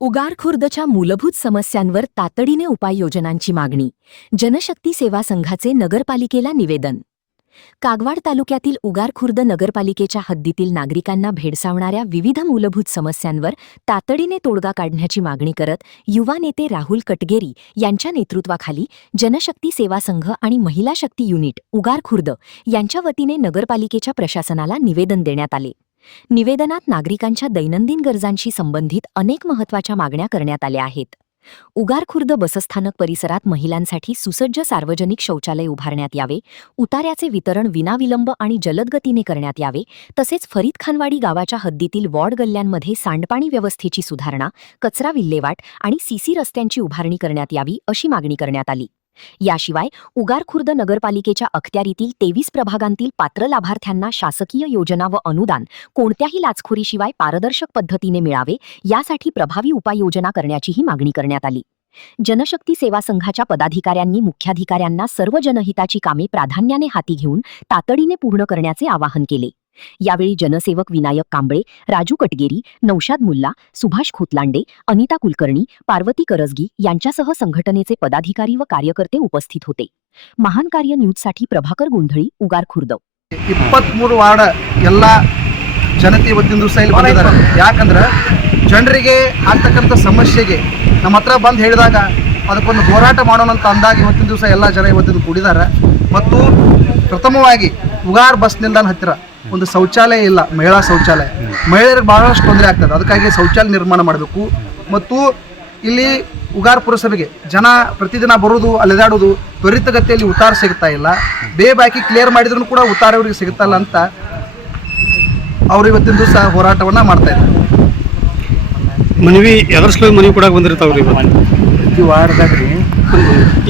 उगार खुर्दच्या मूलभूत समस्यांवर तातडीने उपाययोजनांची मागणी. जनशक्ती सेवा संघाचे नगरपालिकेला निवेदन. कागवाड तालुक्यातील उगार खुर्द नगरपालिकेच्या हद्दीतील नागरिकांना भेडसावणाऱ्या विविध मूलभूत समस्यांवर तातडीने तोडगा काढण्याची मागणी करत युवा नेते राहुल कटगेरी यांच्या नेतृत्वाखाली जनशक्ती सेवा संघ आणि महिला शक्ती युनिट उगार खुर्द यांच्या वतीने नगरपालिकेच्या प्रशासनाला निवेदन देण्यात आले. निवेदनात नागरिकांच्या दैनंदिन गरजांशी संबंधित अनेक महत्त्वाच्या मागण्या करण्यात आल्या आहेत. उगार खुर्द बसस्थानक परिसरात महिलांसाठी सुसज्ज सार्वजनिक शौचालय उभारण्यात यावे, उतार्याचे वितरण विनाविलंब आणि जलद गतीने करण्यात यावे, तसेच फरीदखानवाडी गावाच्या हद्दीतील वॉर्ड गल्ल्यांमध्ये सांडपाणी व्यवस्थेची सुधारणा, कचरा विल्हेवाट आणि सीसी रस्त्यांची उभारणी करण्यात यावी अशी मागणी करण्यात आली. याशिवाय उगार खुर्द नगरपालिकेच्या अखत्यारीतील 23 प्रभागांतील पात्र लाभार्थ्यांना शासकीय योजना व अनुदान कोणत्याही लाचखोरीशिवाय पारदर्शक पद्धतीने मिळावे यासाठी प्रभावी उपाययोजना करण्याचीही मागणी करण्यात आली. जनशक्ती सेवा संघाच्या पदाधिकाऱ्यांनी मुख्याधिकाऱ्यांना सर्व जनहिताची कामे प्राधान्याने हाती घेऊन तातडीने पूर्ण करण्याचे आवाहन केले. यावेळी जनसेवक विनायक कांबळे, राजू कटगेरी, नौशाद मुल्ला, सुभाष खोतलांडे, अनिता कुलकर्णी, पार्वती करजगी यांच्यासह संघटनेचे पदाधिकारी व कार्यकर्ते उपस्थित होते. महान कार्य न्यूजसाठी प्रभाकर गोंधळी, उगार खुर्द. 23 ವಾರ್ಡ್ ಎಲ್ಲ ಜನತೆ ಇವತ್ತಿನ ದಿವಸ ಇಲ್ಲಿ ಬಂದಿದ್ದಾರೆ. ಯಾಕಂದ್ರೆ ಜನರಿಗೆ ಆಗ್ತಕ್ಕಂಥ ಸಮಸ್ಯೆಗೆ ನಮ್ಮ ಹತ್ರ ಬಂದು ಹೇಳಿದಾಗ ಅದಕ್ಕೊಂದು ಹೋರಾಟ ಮಾಡೋಣ ಅಂತ ಅಂದಾಗ ಇವತ್ತಿನ ದಿವಸ ಎಲ್ಲ ಜನ ಇವತ್ತಿನ ಕೂಡಿದ್ದಾರೆ. ಮತ್ತು ಪ್ರಥಮವಾಗಿ ಉಗಾರ್ ಬಸ್ ನಿಲ್ದಾಣ ಹತ್ತಿರ ಒಂದು ಶೌಚಾಲಯ ಇಲ್ಲ, ಮಹಿಳಾ ಶೌಚಾಲಯ. ಮಹಿಳೆಯರಿಗೆ ಬಹಳಷ್ಟು ತೊಂದರೆ ಆಗ್ತದೆ. ಅದಕ್ಕಾಗಿ ಶೌಚಾಲಯ ನಿರ್ಮಾಣ ಮಾಡಬೇಕು. ಮತ್ತು ಇಲ್ಲಿ ಉಗಾರ್ ಪುರಸಭೆಗೆ ಜನ ಪ್ರತಿದಿನ ಬರೋದು ಅಲೆದಾಡೋದು ತ್ವರಿತಗತಿಯಲ್ಲಿ ಉತ್ತಾರ ಸಿಗ್ತಾ ಇಲ್ಲ. ಬೇಬಾಕಿ ಕ್ಲಿಯರ್ ಮಾಡಿದ್ರು ಕೂಡ ಉತ್ತಾರ ಅವರಿಗೆ ಸಿಗ್ತಾ ಇಲ್ಲ ಅಂತ ಅವರು ಇವತ್ತಿನ ದಿವಸ ಹೋರಾಟವನ್ನು ಮಾಡ್ತಾ ಇದ್ದಾರೆ. ಮನವಿ ಎದರ್ ಸಲುವಾಗಿ ಮನವಿ ಕೊಡಕ್ಕೆ ಬಂದಿರ್ತಾವ್ರಿ? ಈ ವಾರ್ಡ್ದಾಗ್ರಿ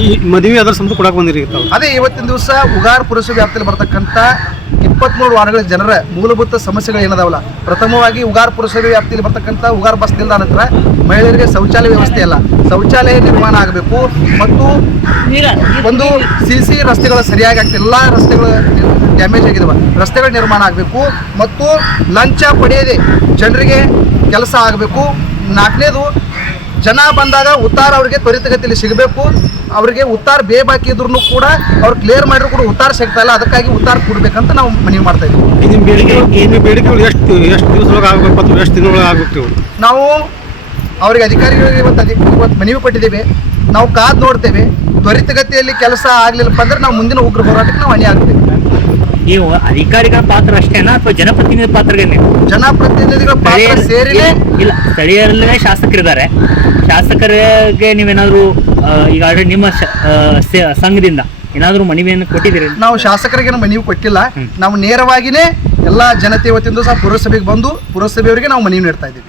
ಈ ಮನವಿ ಎದರ್ ಸಂಬಂಧ ಕೊಡಕ್ಕೆ ಬಂದಿರ್ತಾವ? ಅದೇ ಇವತ್ತಿನ ದಿವಸ ಉಗಾರ್ ಪುರಸಭೆ ವ್ಯಾಪ್ತಿಯಲ್ಲಿ ಬರ್ತಕ್ಕಂಥ 23 ವಾರ್ಡ್ಗಳ ಜನರ ಮೂಲಭೂತ ಸಮಸ್ಯೆಗಳು ಏನದಾವಲ್ಲ. ಪ್ರಥಮವಾಗಿ ಉಗಾರ್ ಪುರಸಭೆ ವ್ಯಾಪ್ತಿಯಲ್ಲಿ ಬರ್ತಕ್ಕಂಥ ಉಗಾರ್ ಬಸ್ ನಿಲ್ದಾಣ ಹತ್ರ ಮಹಿಳೆಯರಿಗೆ ಶೌಚಾಲಯ ವ್ಯವಸ್ಥೆ ಇಲ್ಲ, ಶೌಚಾಲಯ ನಿರ್ಮಾಣ ಆಗಬೇಕು. ಮತ್ತು ಒಂದು ಸಿಸಿ ರಸ್ತೆಗಳು ಸರಿಯಾಗಿ ಆಗ್ತಿಲ್ಲ, ಎಲ್ಲ ರಸ್ತೆಗಳು ಡ್ಯಾಮೇಜ್ ಆಗಿದಾವೆ, ರಸ್ತೆಗಳ ನಿರ್ಮಾಣ ಆಗಬೇಕು. ಮತ್ತು ಲಂಚ ಪಡೆಯದೆ ಜನರಿಗೆ ಕೆಲಸ ಆಗಬೇಕು. 4ನೇದು ಜನ ಬಂದಾಗ ಉತ್ತಾರ ಅವರಿಗೆ ತ್ವರಿತಗತಿಯಲ್ಲಿ ಸಿಗಬೇಕು. ಅವರಿಗೆ ಉತ್ತಾರ ಬೇಬಾಕಿ ಇದ್ರೂ ಕೂಡ ಅವ್ರು ಕ್ಲಿಯರ್ ಮಾಡಿದ್ರು ಕೂಡ ಉತ್ತಾರ ಸಿಗ್ತಾ ಇಲ್ಲ. ಅದಕ್ಕಾಗಿ ಉತ್ತಾರ ಕೊಡ್ಬೇಕಂತ ನಾವು ಮನವಿ ಮಾಡ್ತಾ ಇದ್ದೀವಿ. ನಿಮ್ಮ ಬೇಡಿಕೆಗಳು ಎಷ್ಟು ದಿವಸದೊಳಗೆ ಆಗಬೇಕು ಅಥವಾ ಎಷ್ಟು ದಿನದೊಳಗೆ ಆಗಬೇಕು? ನಾವು ಅವರಿಗೆ ಅಧಿಕಾರಿಗಳಿಗೆ ಇವತ್ತು ಮನವಿ ಕೊಟ್ಟಿದ್ದೇವೆ. ನಾವು ಕಾದು ನೋಡ್ತೇವೆ. ತ್ವರಿತಗತಿಯಲ್ಲಿ ಕೆಲಸ ಆಗ್ಲಿಲ್ಲಪ್ಪ ಅಂದ್ರೆ ನಾವು ಮುಂದಿನ ಉಗ್ರ ಹೋರಾಟಕ್ಕೆ ನಾವು ಅಣಿ ಆಗ್ತೇವೆ. ನೀವು ಅಧಿಕಾರಿಗಳ ಪಾತ್ರ ಅಷ್ಟೇನಾ ಅಥವಾ ಜನಪ್ರತಿನಿಧಿ ಪಾತ್ರಗಳೇ? ಜನಪ್ರತಿನಿಧಿಗಳ ಪಾತ್ರ ಸೇರಿನೇ ಇಲ್ಲ, ಸ್ಥಳೀಯರಲ್ಲೇ ಶಾಸಕರಿದ್ದಾರೆ. ಶಾಸಕರಿಗೆ ನೀವೇನಾದರೂ ಈಗ ನಿಮ್ಮ ಸಂಘದಿಂದ ಏನಾದರೂ ಮನವಿಯನ್ನು ಕೊಟ್ಟಿದ್ದೀರಿ? ನಾವು ಶಾಸಕರಿಗೆ ಮನವಿ ಕೊಟ್ಟಿಲ್ಲ. ನಾವು ನೇರವಾಗಿನೇ ಎಲ್ಲ ಜನತೆ ಇವತ್ತಿನ ದಿವಸ ಪುರಸಭೆಗೆ ಬಂದು ಪುರಸಭೆಯವರಿಗೆ ನಾವು ಮನವಿ ನೀಡ್ತಾ ಇದ್ದೀವಿ.